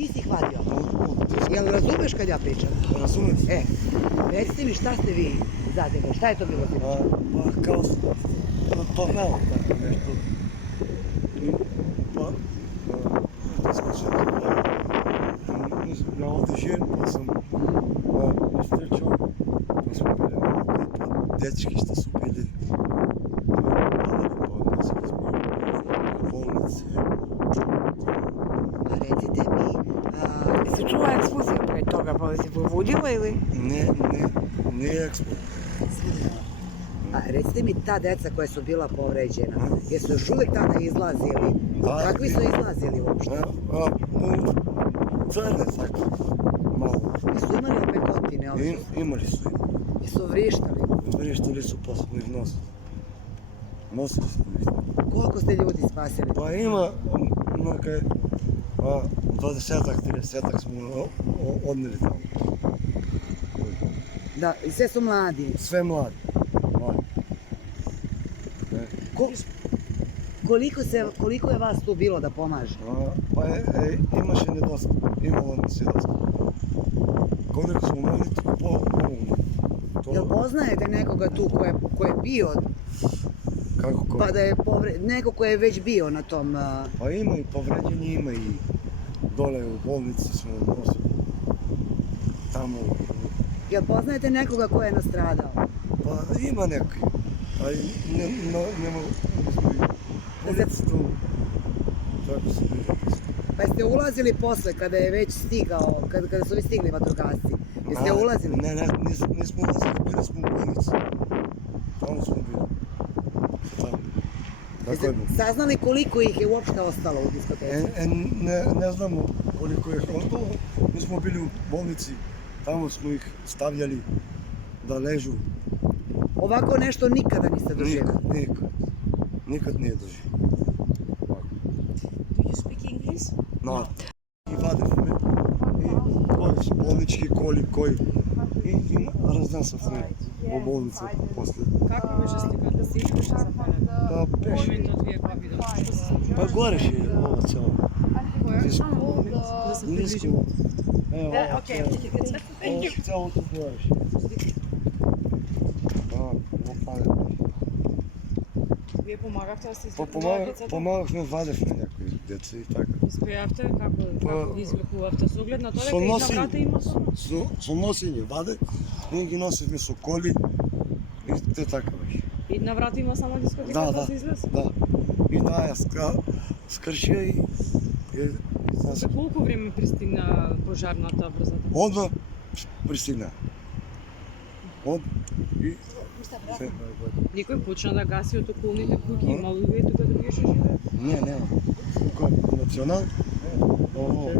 Ti si hvatio? Jel razumeš kad ja pričam? Razumem. Recite mi šta ste vi zadeli, šta je to bilo? Pa kao tornado, tako nešto. Pa, ja ovdje živim, pa sam istrčao, pa smo bili malo, pa dečki što su bili bolnice. A recite mi, se čula eksplozija pre toga, pa se probudila ili? Ne eksplozija. A recite mi, ta deca koja su bila povređena, jesu još uvek tada izlazili? Kakvi su izlazili uopšte? Crne tako, malo. Jesu imali opekotine? Imali su. Jesu vrištali? Vrištali su, pa smo ih nosili. Nosili smo ih. Koliko ste ljudi spasili? Pa ima, nekaj, 20-ak, 30-ak smo odneli tamo. Da, i sve su mladi. Sve mladi. Koliko je vas tu bilo da pomaže? Pa imaše nedosta, imalo nas je dosta. Koliko smo mogli, pomogli. Jel poznajete nekoga tu ko je bio? Kako ko? Pa da je neko ko je već bio na tom... Pa ima i povređenje, ima i dole u bolnici smo nosili. Tamo... Jel poznajete nekoga ko je nastradao? Pa ima neki, ali ne mogu... Policiju, tako se ne. Pa jeste ulazili posle kada je već stigao, kada su vi stigli vatrogasci? Jeste ulazili? Ne, nismo ulazili, bili smo u bolnici. Tamo smo bili. Jeste saznali koliko ih je uopšte ostalo u diskoteci? Ne znamo koliko ih je ostalo. Mi smo bili u bolnici, tamo smo ih stavljali da ležu. Ovako nešto nikada niste doživjeli? Nikad nije doživio. Do you speak English? No. I vade me. I koji su bolnički koji. I raznam sam u bolnicu posle. Kako može slika da se išliš za mene? Pa peš. Ovim to dvije babi da. Pa goreš je ovo celo. Koja? Da se približim. Evo, Okej, thank you. Celo tu goreš. Вие помагавте да се Па помагахме, вадевме някои деца и така. Успеавте како ги извлекувавте со оглед на тоа дека Со и на носење. брата има Со носење ваде, ние ги носевме со коли и те така беше. И на врата има само дискотека да се излезе? Да. И таа скршија и За колку време пристигна пожарната брзата? Одма пристигна. И Никој почна да гаси од околните куќи, има луѓе тука други што живеат? нема. Тука национал. Ово.